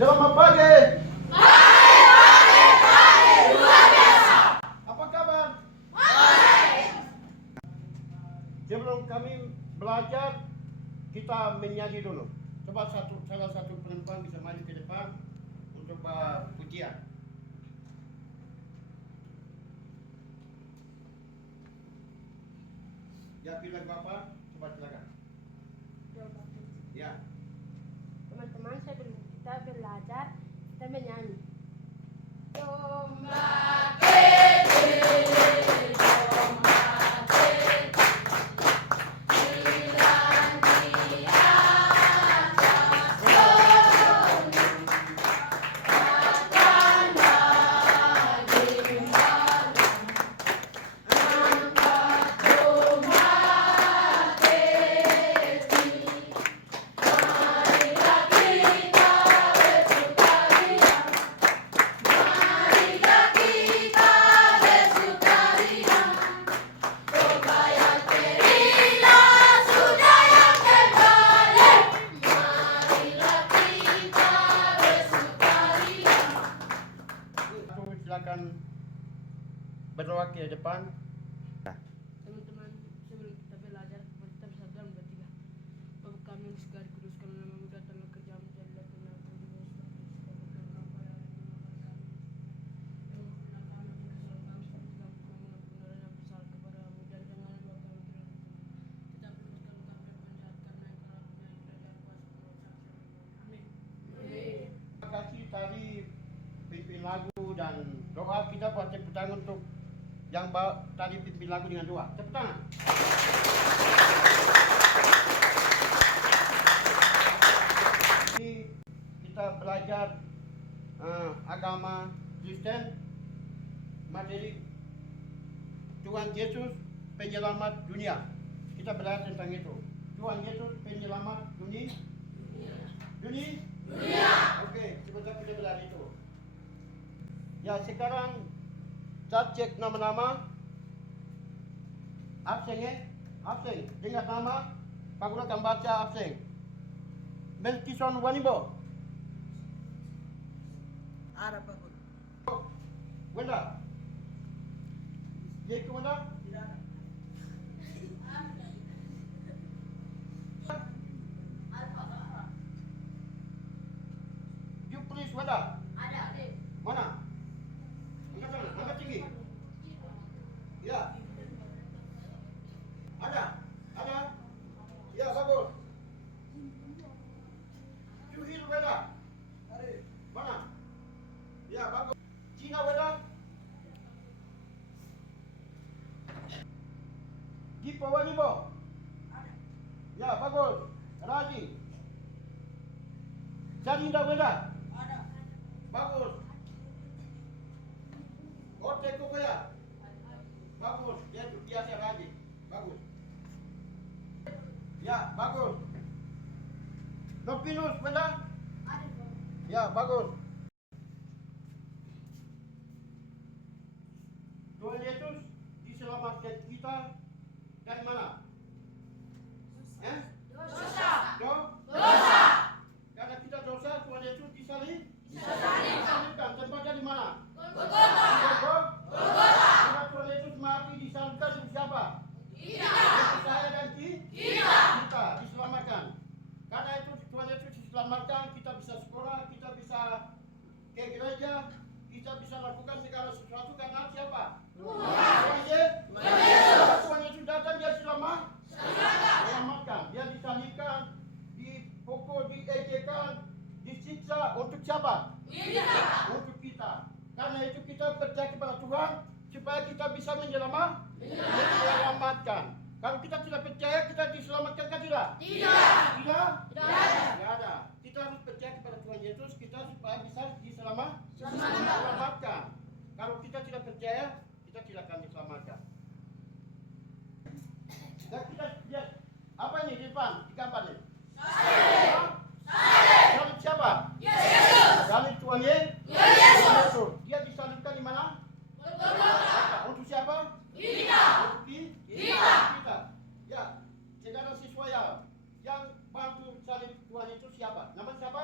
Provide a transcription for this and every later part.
Selamat pagi. Pagi, luar biasa. Apa kabar? Baik. Sebelum kami belajar, kita menyanyi dulu. Coba salah satu perempuan bisa maju ke depan untuk pujian. Ya, pilih Bapak, coba silakan. Ya. Teman-teman, kita belajar, kita menyanyi. Silakan berdoa ke depan. Teman-teman, sebelum kita belajar, kita bisa dalam bertiga. Bapa kami yang di surga, dikuduskan namamu, datanglah kerjamu, jadilah kehendakmu di bumi seperti di surga. Terima kasih tadi pimpin lagu dan doa. Kita buat tepuk tangan untuk yang tadi pimpin lagu dengan doa. Tepuk tangan. Ini kita belajar agama Kristen, materi Tuhan Yesus penyelamat dunia. Kita belajar tentang itu. Tuhan Yesus penyelamat dunia. Oke, sebentar kita belajar itu. Ya, sekarang saya cek nama-nama. Abseng ya? Abseng. Dengar nama, Pak Guru akan baca abseng. Melkison Wanibo. Ada Pak Guru. Wenda. Yeku Wenda? Tidak ada. You please Wenda. Ada. Mana? Angkat tinggi. Ya. Ada. Ya, bagus. Juhil Weda. Mana? Ya, bagus. Cina Weda. Dipo Wanibo. Ya, bagus. Raji. Jarinda Weda. Bagus. Otek Kukaya. Bagus. Dia biasa rajin. Bagus. Ya, bagus. Nopinus, benar? Ya, bagus. Tuhan Yesus diselamatkan kita dari mana? Dosa. Karena kita dosa, Tuhan Yesus disalibkan. Tempatnya di mana? Golgota. Karena Tuhan Yesus mati disalibkan untuk siapa? Untuk saya dan kita diselamatkan. Karena itu Tuhan Yesus diselamatkan, kita bisa sekolah, kita bisa ke gereja, kita bisa lakukan segala sesuatu karena siapa? Tuhan Yesus. Tuhan Yesus datang, dia selamatkan. Dia disalibkan, dipukul, diejekan, disiksa untuk siapa? Untuk kita. Karena itu kita percaya kepada Tuhan supaya kita bisa menyelamatkan. Kalau kita tidak percaya, kita diselamatkan kan tidak? Tidak ada. Kita harus percaya kepada Tuhan Yesus, kita supaya bisa diselamatkan. Kalau kita tidak percaya, kita tidak akan diselamatkan. Dan kita lihat apa ini di depan, di gambar ini? Salib siapa? Yesus. Salib Tuhan Yesus. Dia disalibkan di mana? Untuk siapa? Kita. Untuk kita. Ya, saudara siswa yang bantu salib Tuhan itu siapa? Nama siapa?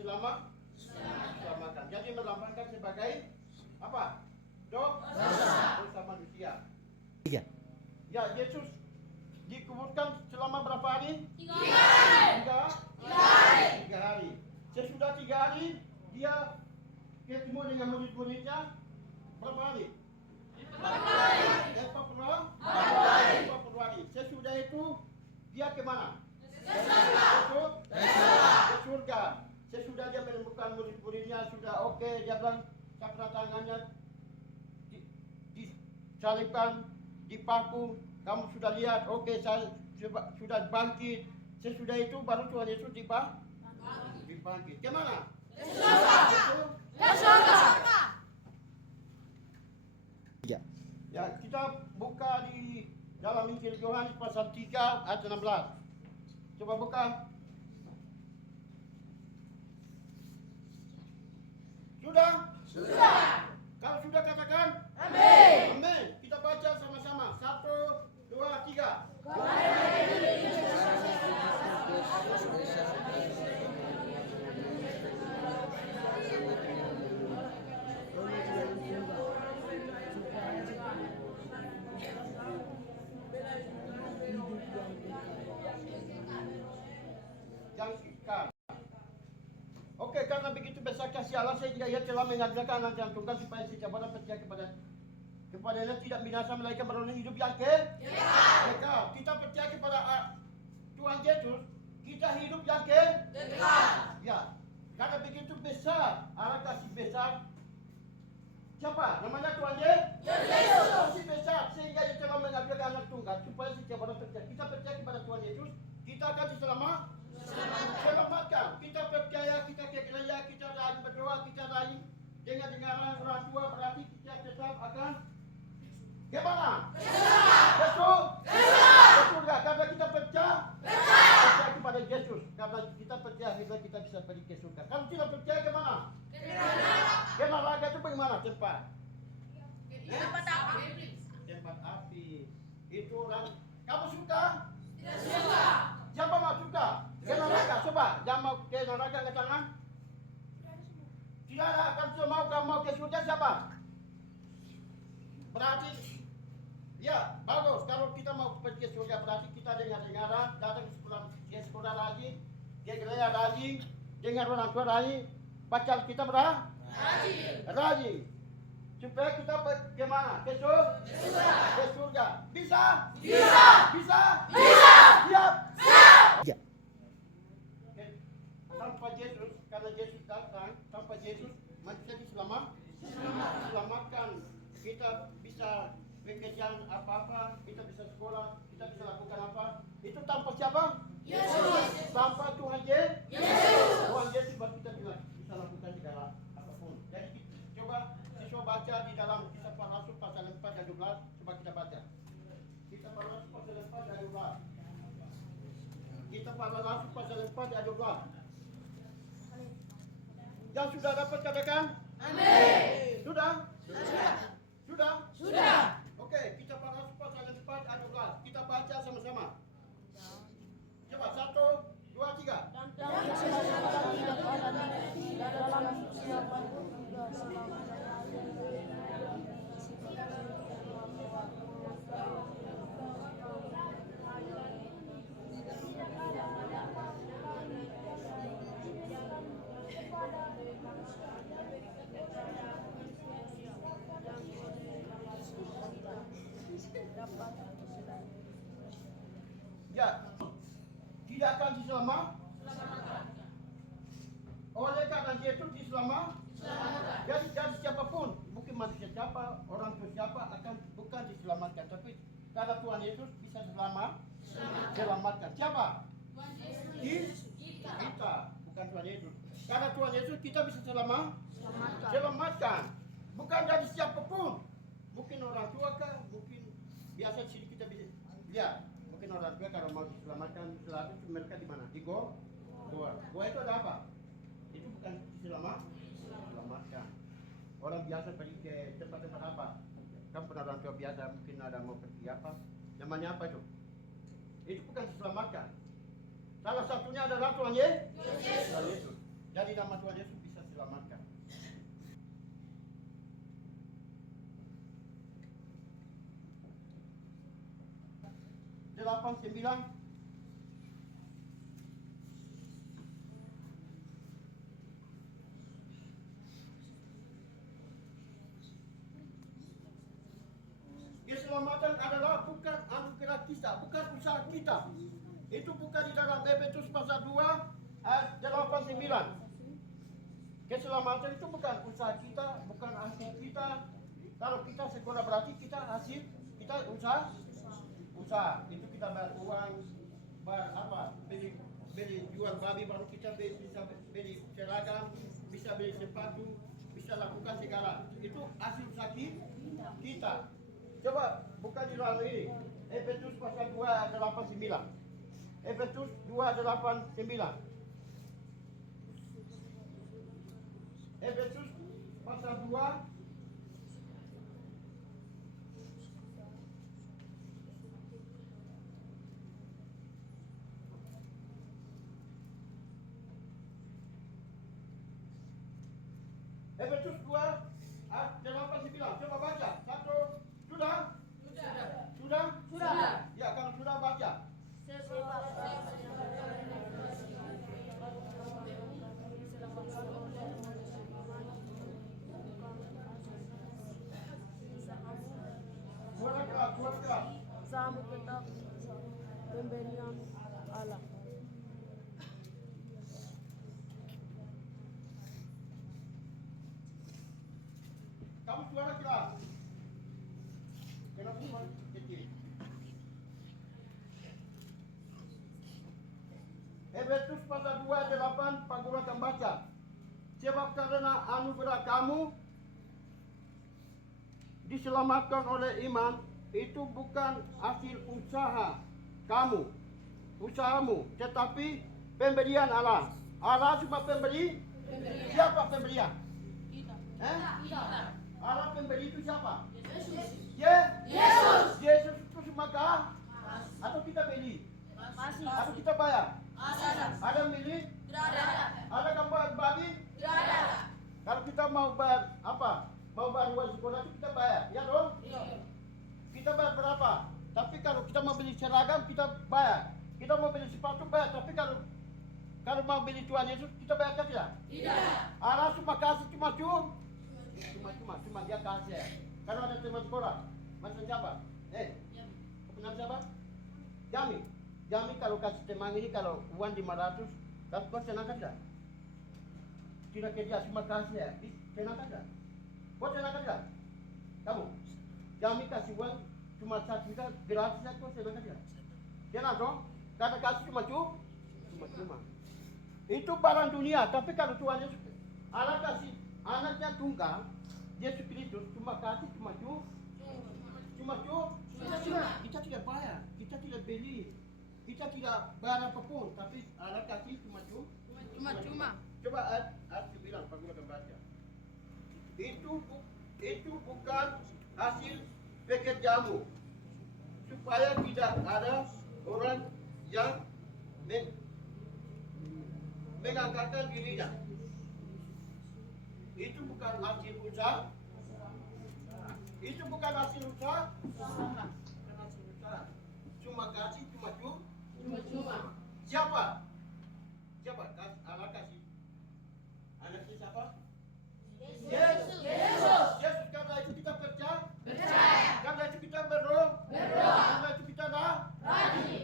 diselamatkan. Jadi melambangkan sebagai apa? Dosa manusia. Tiga. Ya, Yesus dikuburkan selama berapa hari? 3 hari. 3 hari. Sesudah 3 hari dia ketemu dengan murid-muridnya berapa hari? 40 hari. Sesudah itu dia kemana? Ke surga. Sesudah dia menemukan murid-muridnya sudah oke, dia bilang cakra tangannya disalibkan, dipaku, kamu sudah lihat, oke, saya sudah bangkit. Sesudah itu baru Tuhan Yesus dibangkit. Kemana? Ke surga. Tiga. Ya, kita buka di dalam Injil Yohanes pasal 3 ayat 16. Coba buka. Sudah? Kalau sudah katakan amin. Amin. Kita baca sama-sama. 1, 2, 3. Jangkikan. Oke, karena begitu besar kasih Allah sehingga ia telah mengajarkan anak yang tunggal supaya setiap orang percaya kepadanya tidak binasa melainkan beroleh hidup yang kekal. Kita percaya kepada Tuhan Yesus, kita hidup yang kekal. Ya, karena begitu besar Allah kasih besar. Siapa? Namanya Tuhan Yesus. Kasih besar sehingga ia telah mengajarkan anak tunggal supaya setiap orang percaya. Kita percaya kepada Tuhan Yesus, kita akan diselamatkan. Kita percaya, kita ke gereja, kita rajin berdoa, kita rajin dengar orang tua, berarti kita tetap akan kemana? Ke surga. Karena kita percaya kepada Yesus. Karena kita percaya kita bisa pergi ke surga. Kalau tidak percaya kemana? Ke neraka itu bagaimana tempat? Tempat api. Itu orang. Kamu suka? Tidak suka. Siapa mau suka? Ke neraka. Coba, jangan mau ke neraka ke tangan. Tidak ada akan semua kamu mau ke surga siapa? Berarti, ya bagus. Kalau kita mau pergi ke surga berarti kita dengar datang ke sekolah rajin, ke gereja rajin, dengar orang tua rajin, baca kita rajin. Supaya kita kemana? Ke surga. Bisa? Siap? Tiga. Tanpa Yesus, karena Yesus datang, tanpa Yesus manusia diselamatkan. Kita bisa pekerjaan apa-apa, kita bisa sekolah, kita bisa lakukan apa. Itu tanpa siapa? Yesus. Tanpa Tuhan Yesus. Tuhan Yesus baru kita bisa lakukan segala apapun. Jadi coba siswa baca di dalam Kisah Para Rasul pasal 4 dan 12. Coba kita baca. Kisah Para Rasul pasal 4 dan 12. Kisah Para Rasul pasal 4 dan 12. Yang sudah dapat katakan? Amin. Sudah? Oke, kita Para Rasul pasal 4 ayat 12. Kita baca sama-sama. Coba 1, 2, 3. Dan tidak ada dalam siapapun juga selama Ya, tidak akan diselamatkan. Oleh karena dia itu diselamatkan. Jadi siapapun, bukan manusia siapa, orang tua siapa bukan diselamatkan, tapi karena Tuhan Yesus bisa selamatkan. Siapa? Kita, bukan Tuhan Yesus. Karena Tuhan Yesus kita bisa selamatkan. Bukan dari siapapun. Mungkin orang tua kah, mungkin biasa di sini kita bisa lihat. Mungkin orang tua kalau mau diselamatkan selalu mereka di mana? Di goa. Goa itu ada apa? Itu bukan diselamatkan. Orang biasa pergi ke tempat-tempat apa? Kan pernah orang tua biasa mungkin ada mau pergi apa? Namanya apa itu? Itu bukan diselamatkan. Salah satunya adalah Tuhan Yesus. Jadi nama Tuhan Yesus bisa selamatkan. Delapan sembilan. Keselamatan adalah bukan anugerah kita, bukan usaha kita. Itu bukan di dalam Efesus pasal 2 ayat 8-9. Keselamatan itu bukan usaha kita, bukan hasil kita. Kalau kita sekolah berarti kita hasil, kita usaha. Itu kita bayar uang, bayar apa? Beli jual babi baru kita bisa beli seragam, bisa beli sepatu, bisa lakukan segala. Itu hasil usaha kita. Coba buka di dalam ini. Efesus pasal 2 ayat 8-9. Efesus 2:8-9. Efesus pasal 2 Efesus 2 ayat 8-9. Coba baca. Satu. Sudah? Sudah. Ya, kalau sudah baca. Suara keras. Sambut tetap pemberian Allah. Kamu suara keras. Kenapa suara kecil? Efesus pasal 2:8 Pak Guru akan baca. Sebab karena anugerah kamu diselamatkan oleh iman, itu bukan hasil usahamu, tetapi pemberian Allah. Allah cuma pemberi. Siapa pemberian? Kita. Allah pemberi itu siapa? Yesus. Yesus itu semakah? Atau kita beli? Atau kita bayar? Ada milik? Ada gambar babi? Kalau kita mau bayar apa? Mau bayar uang sekolah itu kita bayar, ya dong? Kita bayar berapa? Tapi kalau kita mau beli seragam kita bayar. Kita mau beli sepatu bayar. Tapi kalau mau beli Tuhan Yesus kita bayar kan tidak? Allah cuma kasih cuma dia kasih. Kalau ada teman sekolah, macam siapa? Kenal siapa? Jami kalau kasih teman ini kalau uang 500, tapi kau senang kan tidak? Tidak kerja cuma kasih ya, senang kan tidak? Kau senang kan tidak? Kamu? Jami kasih uang cuma 1 juta gratis ya, kau senang kan tidak? Senang dong? Karena kasih cuma. Itu barang dunia, tapi kalau Tuhan Yesus Allah kasih anaknya tunggal, Yesus Kristus cuma kasih cuma. Kita tidak bayar, kita tidak beli, kita tidak bayar apapun, tapi Allah kasih cuma. Coba ayat 9 Pak Guru akan baca. Itu bukan hasil pekerjamu, supaya tidak ada orang yang mengangkatkan dirinya. Itu bukan hasil usaha. Cuma kasih cuma. Siapa? Allah kasih. Anaknya siapa? Yesus. Karena itu kita percaya. Karena itu kita berdoa. Karena itu kita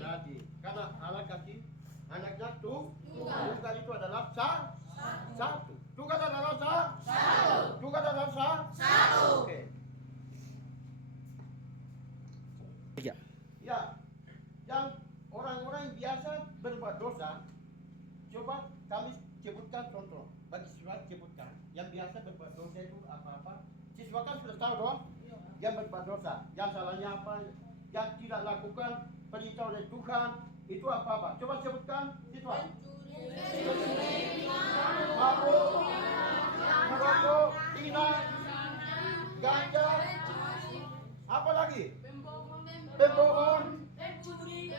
rajin. Karena Allah kasih anaknya tunggal itu adalah satu. Tunggal adalah satu. Oke. Ya, yang orang-orang biasa berbuat dosa, coba kami sebutkan contoh. Bagi siswa sebutkan. Yang biasa berbuat dosa itu apa-apa. Siswa kan sudah tahu dong. Yang berbuat dosa, yang salahnya apa, yang tidak lakukan perintah oleh Tuhan, itu apa-apa. Coba sebutkan siswa. Mabuk, merokok, zina, ganja, apa lagi? Pembohong, pencuri,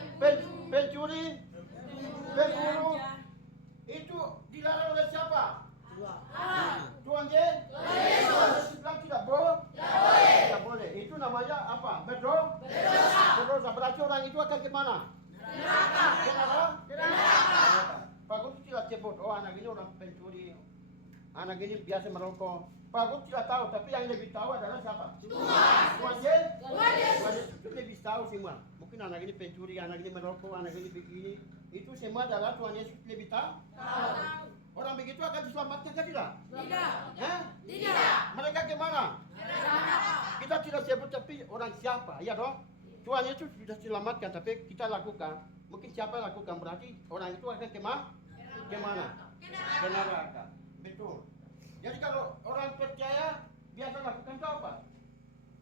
pemburu. Itu dilarang oleh siapa? Tuhan Yesus bilang tidak boleh. Tidak boleh. Itu namanya apa? Berdosa. Berarti orang itu akan kemana? Neraka. Pak Guru tidak sebut, oh anak ini orang pencuri, anak ini biasa merokok. Pak Guru tidak tahu, tapi yang lebih tahu adalah siapa? Tuhan Yesus itu lebih tahu semua. Mungkin anak ini pencuri, anak ini merokok, anak ini begini. Itu semua adalah Tuhan Yesus lebih tahu. Orang begitu akan diselamatkan kan tidak? Tidak. Mereka kemana? Kita tidak sebut tapi orang siapa, ya dong? Tuhan Yesus sudah selamatkan, tapi kita lakukan. Mungkin siapa lakukan, berarti orang itu akan kemana? Ke neraka. Betul. Jadi kalau orang percaya biasa lakukan itu apa?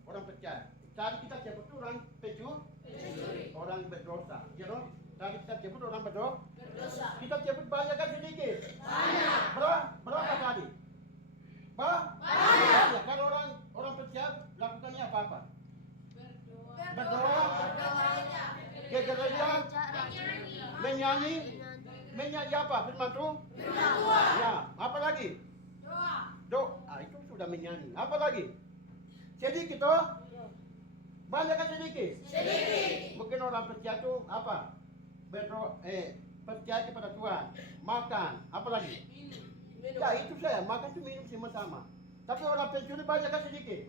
Orang percaya. Tadi kita sebut orang pencuri, orang berdosa. Ya dong? Tadi kita sebut orang berdosa. Kita sebut banyak kan sedikit? Banyak. Berapa tadi? Banyak. Kalau orang percaya lakukannya apa? Berdoa, ke gereja, menyanyi apa? Firman Tuhan? Ya, apa lagi? Doa. Itu sudah menyanyi. Apa lagi? Sedikit toh? Banyak kan sedikit? Mungkin orang percaya itu apa? Berdoa, percaya kepada Tuhan, makan, apa lagi? Ya itu saya, makan itu minum semua sama. Tapi orang pencuri banyak kan sedikit?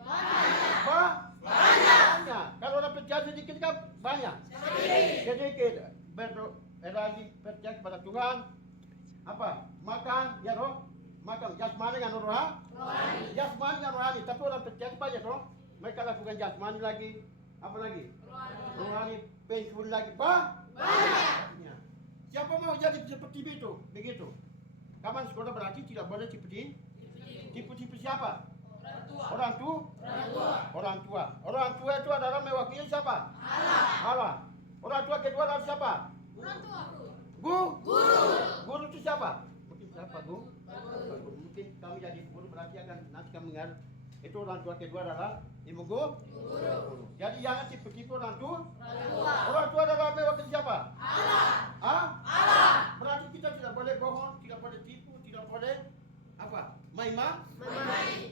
Banyak. Kalau orang percaya sedikit kan banyak? Sedikit. Berdoa, percaya kepada Tuhan, apa? Makan, ya roh? Makan, jasmani dengan rohani. Jasmani dengan rohani, tapi orang percaya banyak roh. Mereka lakukan jasmani lagi, apa lagi? Rohani, pencuri lagi, banyak. Siapa mau jadi seperti itu? Begitu. Kapan sekolah berarti tidak boleh tipu siapa? Orang tua. Orang tua itu adalah mewakili siapa? Allah. Orang tua kedua adalah siapa? Guru itu siapa? Mungkin siapa guru? Mungkin kami jadi guru berarti akan nanti kami mengajar. Itu orang tua kedua adalah ibu guru. Jadi jangan tipu orang tua. Orang tua adalah mewakili siapa? Allah. Berarti kita tidak boleh bohong, tidak boleh tipu, tidak boleh apa? Main.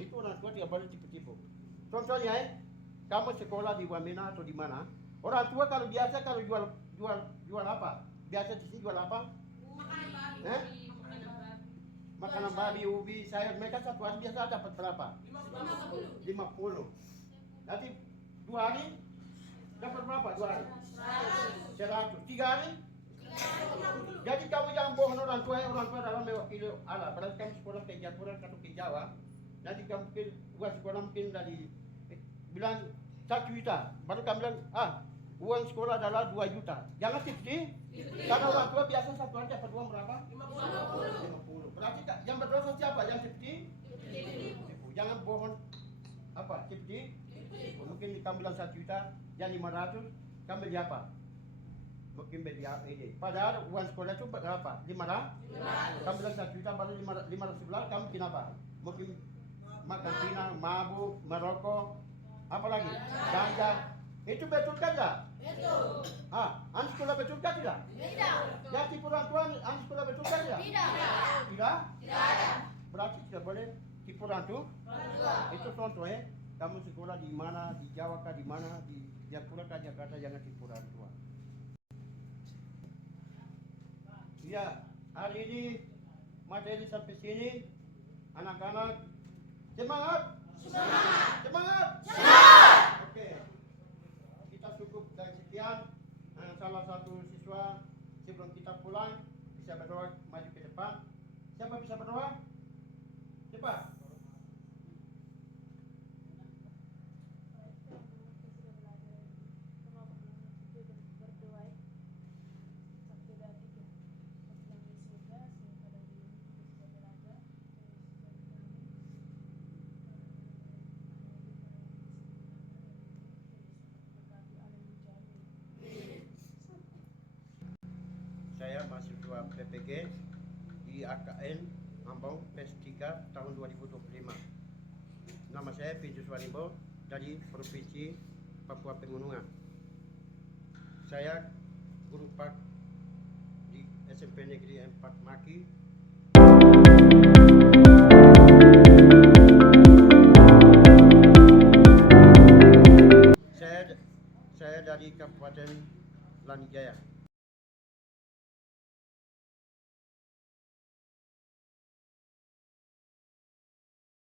Itu orang tua tidak boleh tipu. Contohnya, kamu sekolah di Wamena atau di mana? Orang tua kalau jual apa? Biasa di sini jual apa? Makanan babi, ubi, sayur. Mereka satu hari biasa dapat berapa? 50. Nanti 2 hari dapat berapa? 2 hari? 100. 3 hari? Jadi kamu jangan bohong orang tua adalah mewakili Allah. Berarti kamu sekolah ke Japura atau ke Jawa, nanti kamu mungkin uang sekolah mungkin dari bilang 1 juta, baru kamu bilang uang sekolah adalah 2 juta. Jangan tipu, karena orang tua biasa satu hari dapat uang berapa? 50. Berarti yang berdosa siapa? Yang tipu. Jangan bohong apa? Tipu. Mungkin kamu bilang 1 juta, yang 500, kamu beli apa? Mungkin beli ini. Padahal uang sekolah itu berapa? 500. Kamu bilang 1 juta, baru 511, kamu bikin apa? Mungkin makan pinang, mabuk, merokok, apa lagi? Ganja. Itu betul kan tidak? Betul. Anak sekolah betul kan tidak? Tidak. Yang tipu orang tua, anak sekolah betul kan tidak? Tidak. Berarti tidak boleh tipu orang tua. Itu contohnya. Kamu sekolah di mana? Di Jawa kah? Di mana? Di Japura kah? Jakarta, jangan tipu orang tua. Ya, hari ini materi sampai sini. Anak-anak semangat. Oke. Kita cukup dari sekian. Salah satu siswa sebelum kita pulang bisa berdoa maju ke depan. Siapa bisa berdoa? Cepat. Saya mahasiswa PPG di AKN Ambon PES 3 tahun 2025. Nama saya Pinjus Warimbo dari Provinsi Papua Pegunungan. Saya guru Pak di SMP Negeri 4 Maki